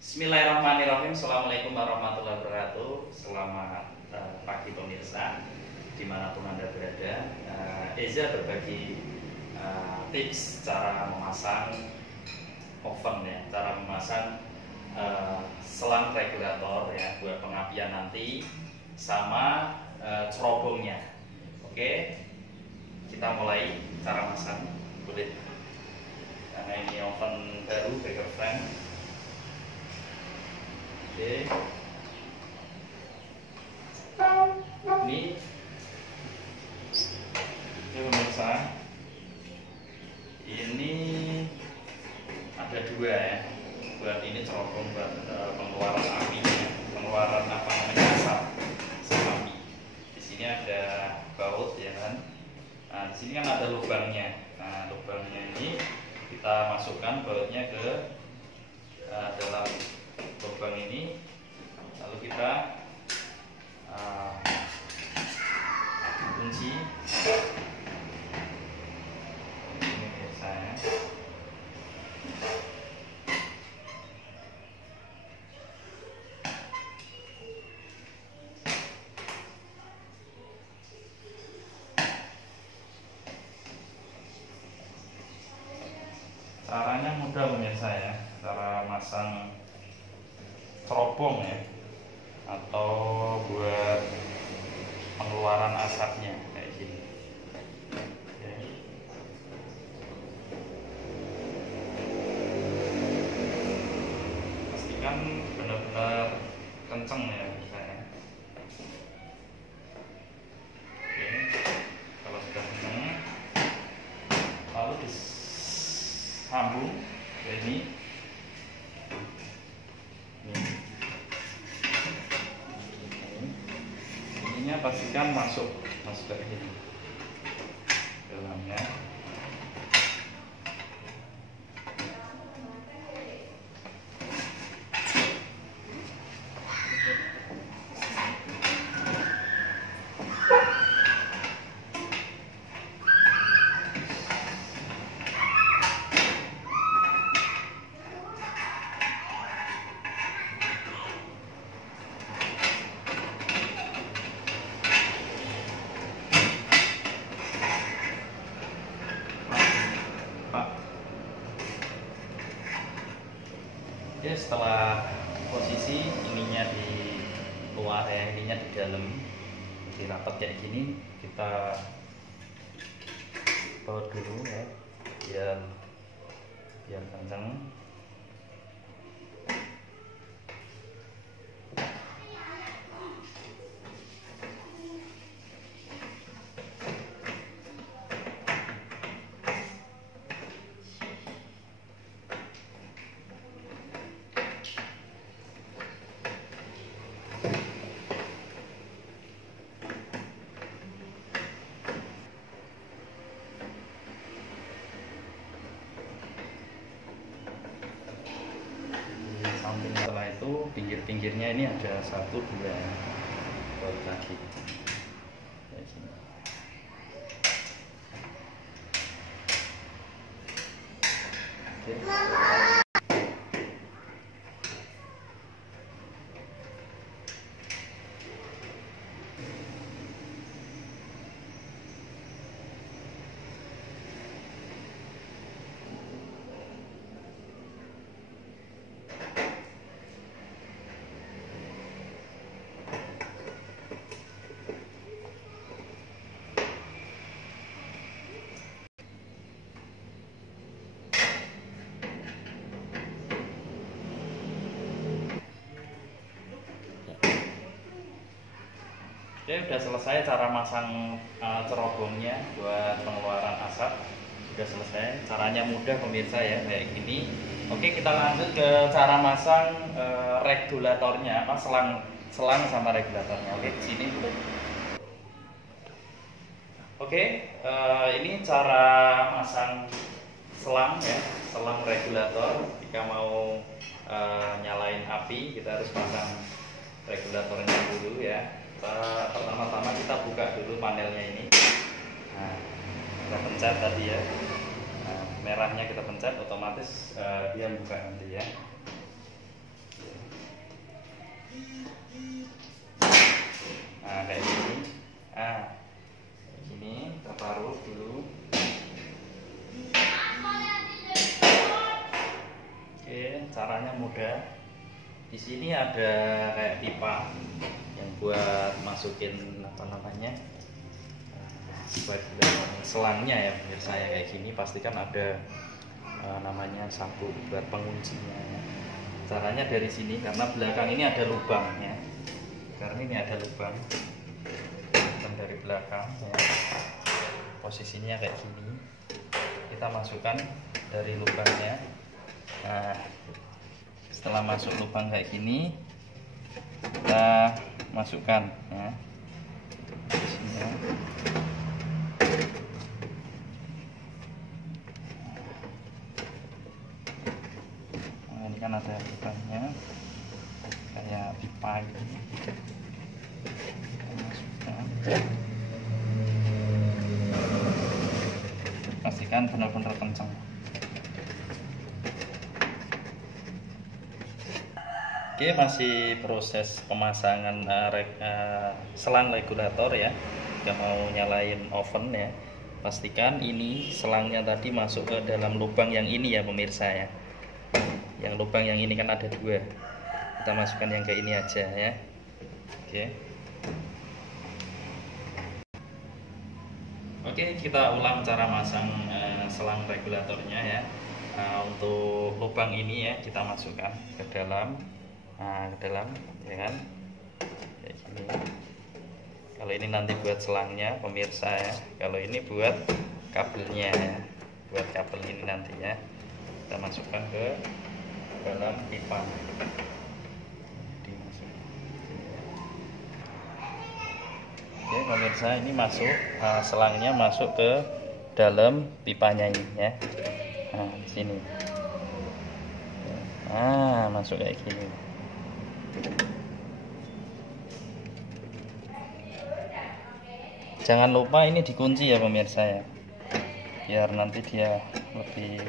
Bismillahirrahmanirrahim. Assalamualaikum warahmatullahi wabarakatuh. Selamat pagi pemirsa, dimanapun Anda berada. Eza berbagi tips cara memasang oven ya, cara memasang selang regulator ya buat pengapian nanti sama cerobongnya. Oke, kita mulai cara masang kulit. Karena ini oven baru, Baker Frank. Oke, ini pemirsa, ini ada dua ya. Buat ini cerobong buat pengeluaran api, pengeluaran apa namanya asap api. Di sini ada baut ya kan. Nah, di sini kan ada lubangnya. Nah, lubangnya ini kita masukkan bautnya ke dalam lubang ini, lalu kita kunci ini biasanya. Caranya mudah pemirsa ya, cara masang cerobong ya, atau buat pengeluaran asapnya kayak gini. Oke. Pastikan benar-benar kenceng ya misalnya. Oke, kalau sudah kenceng, lalu disambung ke ini. Pastikan masuk ke sini dalamnya. Oke, setelah posisi ininya di luar ya, ininya di dalam, di rapat kayak gini, kita baut dulu ya, biar kencang. Setelah itu pinggir-pinggirnya ini ada 1, 2 baut lagi kayak sini. Oke. Oke, udah selesai cara masang cerobongnya buat pengeluaran asap. Sudah selesai, caranya mudah pemirsa ya, kayak gini. Oke, kita lanjut ke cara masang regulatornya, apa selang sama regulatornya. Oke, sini dulu. Oke, ini cara masang selang ya, selang regulator. Jika mau nyalain api, kita harus pasang regulatornya dulu ya. Pertama-tama kita buka dulu panelnya ini. Nah, kita pencet tadi ya. Nah, merahnya kita pencet, otomatis dia buka nanti ya. caranya mudah. Di sini ada kayak pipa yang buat masukin apa namanya, bagian selangnya ya pemirsa ya, kayak gini. Pastikan ada namanya sabu buat penguncinya ya. Caranya dari sini, karena belakang ini ada lubang ya, karena ini ada lubang dan dari belakang ya, posisinya kayak gini. Kita masukkan dari lubangnya. Nah, setelah masuk lubang kayak gini, kita masukkan ya di sini ya. Nah, ini kan ada lubangnya kayak pipa gitu. Kita masukkan. Pastikan benar-benar kencang. Oke, masih proses pemasangan selang regulator ya. Jika mau nyalain oven ya, pastikan ini selangnya tadi masuk ke dalam lubang yang ini ya pemirsa ya. Yang lubang yang ini kan ada dua, kita masukkan yang ke ini aja ya. Oke, kita ulang cara masang selang regulatornya ya. Untuk lubang ini ya, kita masukkan ke dalam. Nah, ke dalam ya kan, kayak gini. Kalau ini nanti buat selangnya pemirsa ya, kalau ini buat kabelnya ya, buat kabel ini nanti ya. Kita masukkan ke dalam pipa. Dimasukkan. Oke pemirsa, ini masuk selangnya masuk ke dalam pipanya ini ya. Nah, di sini. Nah, masuk kayak gini. Jangan lupa ini dikunci ya pemirsa ya, biar nanti dia lebih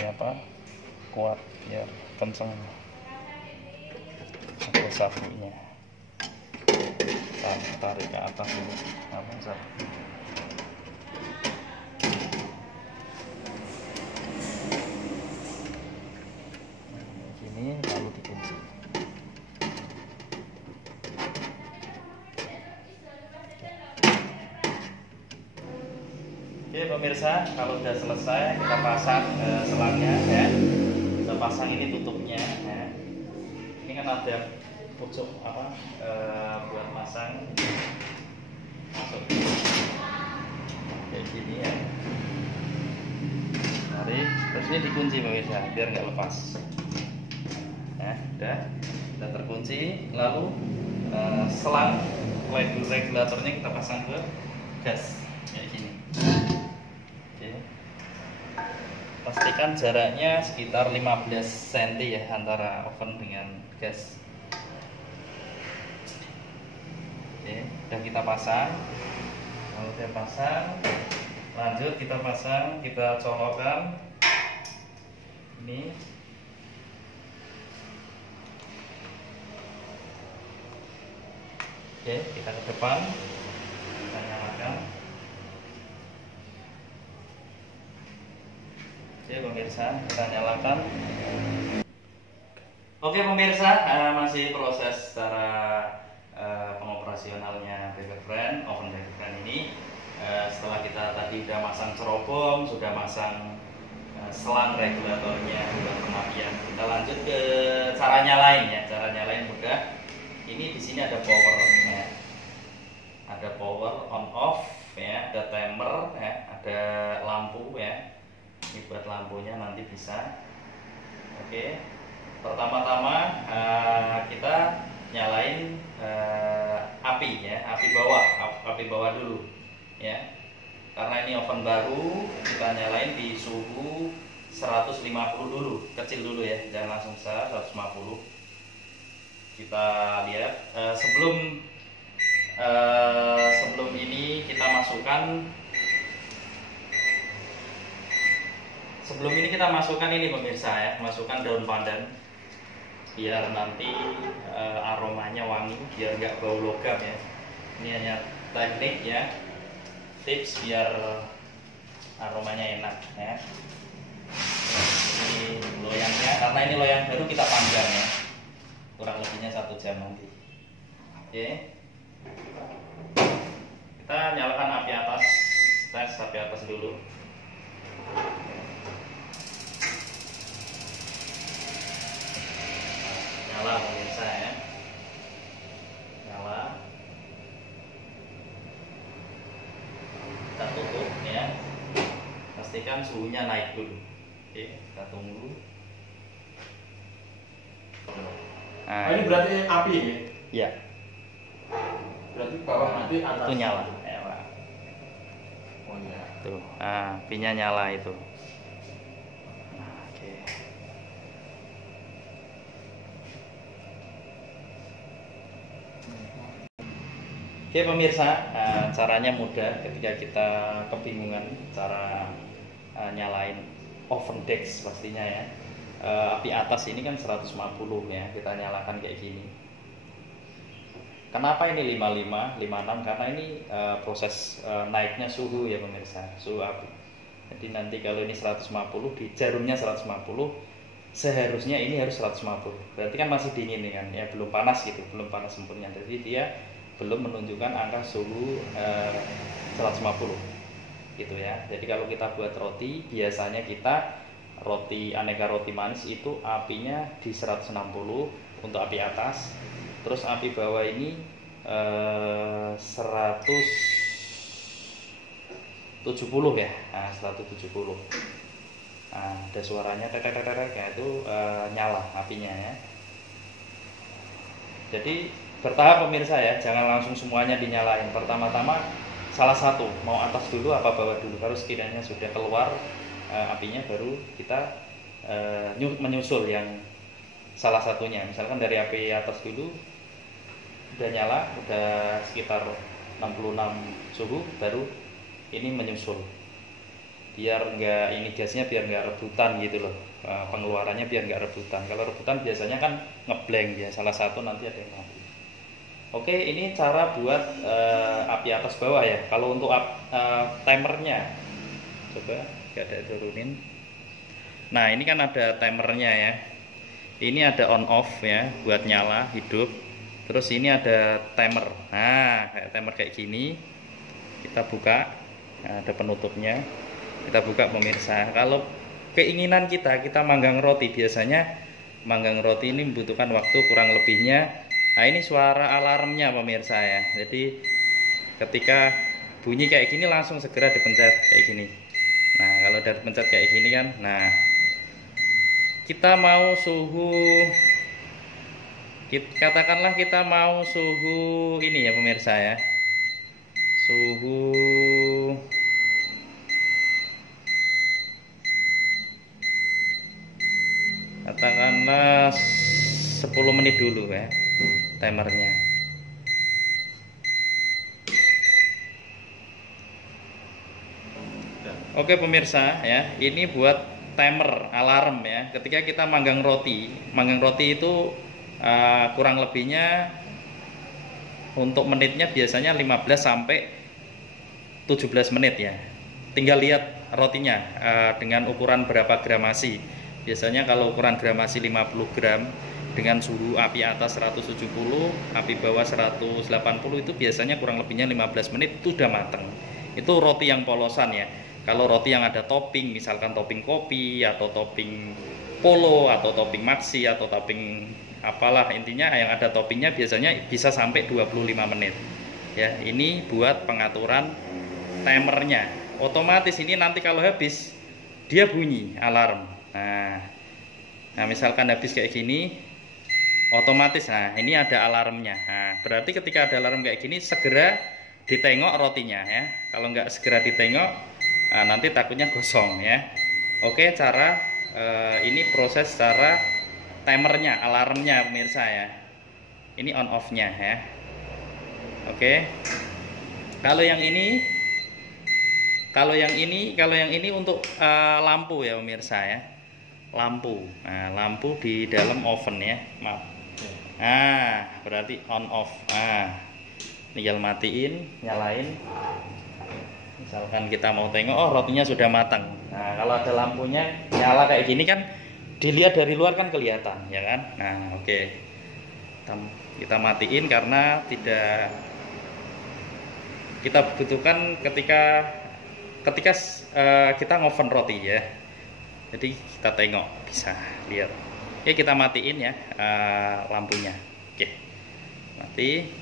kuat, biar kenceng. Ada sabunya, tarik ke atas dulu sabu. Gini lalu dikunci. Oke pemirsa, kalau sudah selesai kita pasang selangnya ya. Kita pasang ini tutupnya ya. Ini kan ada pucuk buat pasang, masuk kayak gini ya. Tarik, terus ini dikunci pemirsa biar nggak lepas. Ya, udah terkunci. Lalu selang regulatornya kita pasang ke gas kayak gini. Pastikan jaraknya sekitar 15 cm ya antara oven dengan gas. Oke, udah kita pasang. Kalau udah pasang, lanjut kita pasang, kita colokkan ini. Oke, kita ke depan, kita nyalakan. Oke pemirsa, kita nyalakan. Oke pemirsa, masih proses cara pengoperasionalnya Beverbrand, oven Beverbrand ini. Setelah kita tadi sudah masang cerobong, sudah masang selang regulatornya, sudah penapian, kita lanjut ke cara nyalain ya. Cara nyalain mudah. Ini di sini ada power ya. Ada power on off ya, ada timer ya, ada lampu ya. Ini buat lampunya nanti bisa. Oke, pertama-tama kita nyalain api ya, api bawah dulu ya, karena ini oven baru. Kita nyalain di suhu 150 dulu, kecil dulu ya, jangan langsung besar. 150. Kita lihat sebelum ini kita masukkan. Sebelum ini kita masukkan ini pemirsa ya, masukkan daun pandan biar nanti aromanya wangi, biar nggak bau logam ya. Ini hanya teknik ya, tips biar aromanya enak ya. Ini belum loyangnya, karena ini loyang baru kita panggang ya, kurang lebihnya 1 jam nanti. Oke, kita nyalakan api atas, tes api atas dulu. Nyala pemirsa ya, nyala. Kita tutup ya, pastikan suhunya naik dulu. Oke, kita tunggu. Nah, ini berarti api ya? Iya. Berarti bawah nanti atas. Itu nyala. Oh iya. Tuh, apinya nyala itu. Nah, oke. Oke pemirsa, caranya mudah ketika kita kebingungan cara nyalain oven dex pastinya ya. Api atas ini kan 150 ya, kita nyalakan kayak gini. Kenapa ini 55, 56? Karena ini proses naiknya suhu ya pemirsa, suhu api. Jadi nanti kalau ini 150, di jarumnya 150, seharusnya ini harus 150. Berarti kan masih dingin nih kan, ya belum panas gitu, belum panas sempurna. Jadi dia belum menunjukkan angka suhu 150 gitu ya. Jadi kalau kita buat roti, biasanya kita roti aneka roti manis itu apinya di 160 untuk api atas, terus api bawah ini 170 ya, 170. Ada suaranya tetek ya, itu nyala apinya ya. Jadi bertahap pemirsa ya, jangan langsung semuanya dinyalain. Pertama-tama salah satu, mau atas dulu apa bawah dulu. Harus sekiranya sudah keluar apinya, baru kita menyusul yang salah satunya. Misalkan dari api atas dulu udah nyala, udah sekitar 66 suhu, baru ini menyusul. Biar enggak, ini gasnya biar enggak rebutan gitu loh, pengeluarannya biar enggak rebutan. Kalau rebutan biasanya kan ngeblank ya, salah satu nanti ada yang mati. Oke, ini cara buat api atas bawah ya. Kalau untuk timernya, coba ada turunin. Nah ini kan ada timernya ya. Ini ada on off ya, buat nyala hidup. Terus ini ada timer. Nah kayak timer kayak gini. Kita buka, nah, ada penutupnya. Kita buka pemirsa. Kalau keinginan kita manggang roti, biasanya manggang roti ini membutuhkan waktu kurang lebihnya. Nah ini suara alarmnya pemirsa ya. Jadi ketika bunyi kayak gini langsung segera dipencet kayak gini. Nah kalau udah pencet kayak gini kan, nah kita mau suhu, katakanlah kita mau suhu ini ya pemirsa ya, suhu katakanlah 10 menit dulu ya timernya. Oke pemirsa ya, ini buat timer alarm ya. Ketika kita manggang roti itu kurang lebihnya untuk menitnya biasanya 15 sampai 17 menit ya. Tinggal lihat rotinya dengan ukuran berapa gramasi. Biasanya kalau ukuran gramasi 50 gram dengan suhu api atas 170, api bawah 180 itu biasanya kurang lebihnya 15 menit itu sudah matang. Itu roti yang polosan ya. Kalau roti yang ada topping, misalkan topping kopi atau topping polo atau topping maxi atau topping apalah, intinya yang ada toppingnya biasanya bisa sampai 25 menit ya. Ini buat pengaturan timernya. Otomatis ini nanti kalau habis dia bunyi alarm. Nah misalkan habis kayak gini otomatis, nah ini ada alarmnya. Nah berarti ketika ada alarm kayak gini segera ditengok rotinya ya. Kalau nggak segera ditengok, nah, nanti takutnya gosong ya. Oke, cara ini proses cara timernya, alarmnya pemirsa ya. Ini on off-nya ya. Oke. Kalau yang ini untuk lampu ya pemirsa ya. Lampu. Nah, lampu di dalam oven ya. Maaf. Nah, berarti on off. Nah, tinggal matiin, nyalain. Misalkan kita mau tengok, oh rotinya sudah matang. Nah kalau ada lampunya nyala kayak gini kan, dilihat dari luar kan kelihatan ya kan. Nah oke, kita matiin karena tidak kita butuhkan ketika kita ngoven roti ya. Jadi kita tengok bisa lihat. Oke, kita matiin ya lampunya. Oke, mati.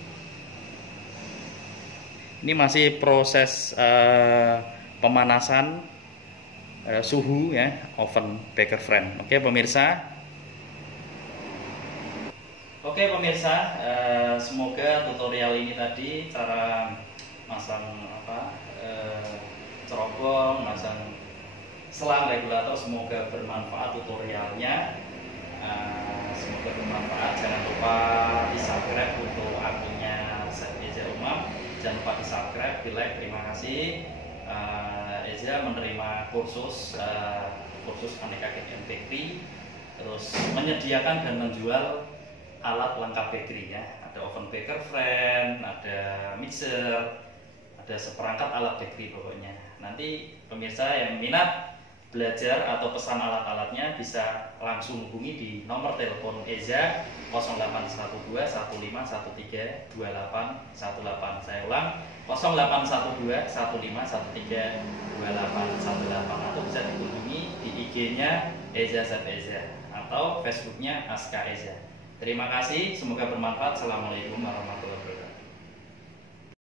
Ini masih proses pemanasan suhu ya, oven baker friend. Oke pemirsa. Oke pemirsa, semoga tutorial ini tadi cara masang cerobong, masang selang regulator, semoga bermanfaat tutorialnya. Semoga bermanfaat. Jangan lupa di subscribe untuk akunnya Eza Umam. Jangan lupa di subscribe, di like. Terima kasih. Eza menerima kursus aneka cake and bakery, terus menyediakan dan menjual alat lengkap bakery ya. Ada oven baker friend, ada mixer, ada seperangkat alat bakery pokoknya. Nanti pemirsa yang minat belajar atau pesan alat-alatnya bisa langsung hubungi di nomor telepon Eza 0812 1513 2818. Saya ulang 0812 1513 2818, atau bisa dikunjungi di IG-nya Eza Eza atau Facebooknya Aska Eza. Terima kasih, semoga bermanfaat. Assalamualaikum warahmatullahi wabarakatuh.